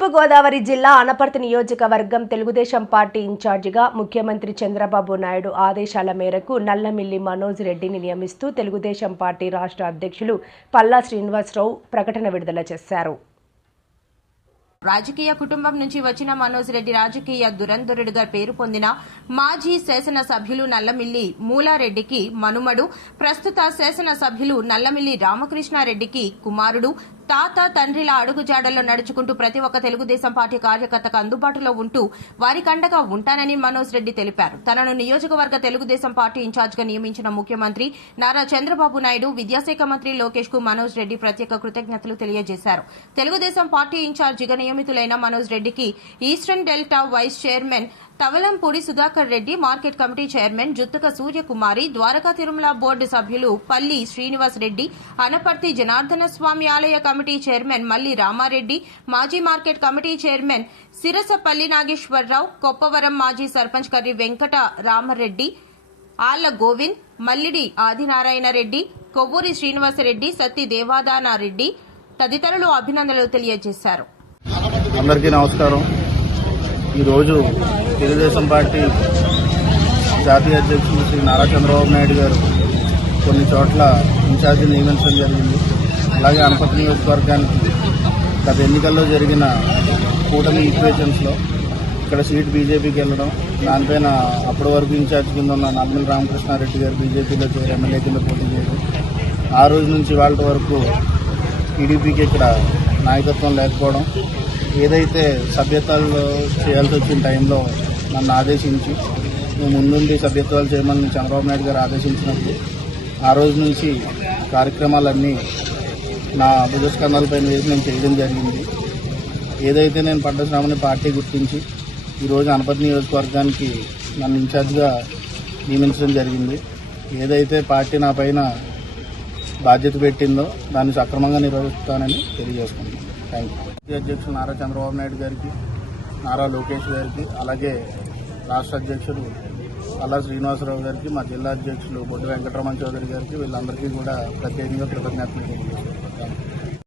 తూర్పుగోదావరి జిల్లా అనపర్తి నియోజకవర్గం తెలుగుదేశం పార్టీ ఇన్ఛార్జిగా ముఖ్యమంత్రి చంద్రబాబు నాయుడు ఆదేశాల మేరకు నల్లమిల్లి మనోజ్ రెడ్డిని నియమిస్తూ తెలుగుదేశం పార్టీ రాష్ట్ర అధ్యక్షులు పల్లా శ్రీనివాసరావు ప్రకటన విడుదల చేశారు. రాజకీయ కుటుంబం నుంచి వచ్చిన మనోజ్ రెడ్డి రాజకీయ దురంధరుడిగా పేరు పొందిన మాజీ శాసనసభ్యులు నల్లమిల్లి మూలారెడ్డికి మనుమడు, ప్రస్తుత శాసనసభ్యులు నల్లమిల్లి రామకృష్ణారెడ్డికి కుమారుడు. తాత తండ్రిల అడుగుజాడల్లో నడుచుకుంటూ ప్రతి ఒక్క తెలుగుదేశం పార్టీ కార్యకర్తకు అందుబాటులో ఉంటూ వారికి అండగా ఉంటానని మనోజ్ రెడ్డి తెలిపారు. తనను నియోజకవర్గ తెలుగుదేశం పార్టీ ఇన్ఛార్జిగా నియమించిన ముఖ్యమంత్రి నారా చంద్రబాబు నాయుడు, విద్యాశాఖ మంత్రి లోకేష్ కు మనోజ్ రెడ్డి ప్రత్యేక కృతజ్ఞతలు తెలియజేశారు. తెలుగుదేశం పార్టీ ఇన్ఛార్జిగా నియమితులైన మనోజ్ రెడ్డికి Eastern Delta vice chairman Tavalampudi Sudhakar Reddy, market committee chairman Juttuka Suryakumari, Dwaraka Tirumala board సభ్యులు పల్లి శ్రీనివాస్ రెడ్డి, అనపర్తి జనార్దన స్వామి ఆలయ కమిటీ చైర్మన్ మల్లి రామారెడ్డి, మాజీ market committee chairman Sirasapalli Nageswararao, Koppavaram మాజీ సర్పంచ్ కర్రి వెంకట రామరెడ్డి, ఆళ్ల గోవింద్, మల్లిడి ఆదినారాయణ రెడ్డి, కొవ్వూరి శ్రీనివాసరెడ్డి, సత్తి దేవాదానారెడ్డి తదితరులు అభినందనలు తెలియజేశారు. అందరికీ నమస్కారం. ఈరోజు తెలుగుదేశం పార్టీ జాతీయ అధ్యక్షులు శ్రీ నారా చంద్రబాబు నాయుడు గారు కొన్ని చోట్ల ఇన్ఛార్జి నియమించడం జరిగింది. అలాగే అనపర్తి నియోజకవర్గానికి గత ఎన్నికల్లో జరిగిన కూటమి ఈక్వేషన్స్లో ఇక్కడ సీట్ బీజేపీకి వెళ్ళడం, దానిపైన అప్పటి వరకు ఇన్ఛార్జ్ కింద ఉన్న నల్లమిల్లి రామకృష్ణారెడ్డి గారు బీజేపీలో చేరి ఎమ్మెల్యే కింద పోటీ చేయడం, ఆ రోజు నుంచి వాళ్ళ వరకు టీడీపీకి ఇక్కడ నాయకత్వం లేకపోవడం, ఏదైతే సభ్యత్వాలు చేయాల్సి వచ్చిన టైంలో నన్ను ఆదేశించి నువ్వు ముందుండి సభ్యత్వాలు చేయమని చంద్రబాబు నాయుడు గారు ఆదేశించినప్పుడు ఆ రోజు నుంచి కార్యక్రమాలన్నీ నా భుజస్కంధాలపైన వేసి నేను చేయడం జరిగింది. ఏదైతే నేను పడ్డ శ్రమని పార్టీ గుర్తించి ఈరోజు అనపర్తి నియోజకవర్గానికి నన్ను ఇన్ఛార్జ్గా నియమించడం జరిగింది. ఏదైతే పార్టీ నా పైన బాధ్యత పెట్టిందో దాన్ని సక్రమంగా నిర్వహిస్తానని తెలియజేసుకుంటున్నాను. Thank you. అధ్యక్షులు నారా చంద్రబాబు నాయుడు గారికి, నారా లోకేష్ గారికి, అలాగే రాష్ట్ర అధ్యక్షులు పల్లా శ్రీనివాసరావు గారికి, మా జిల్లా అధ్యక్షులు బొడ్డు వెంకటరమణ చౌదరి గారికి, వీళ్ళందరికీ కూడా ప్రత్యేకంగా కృతజ్ఞతలు తెలియజేస్తున్నాను.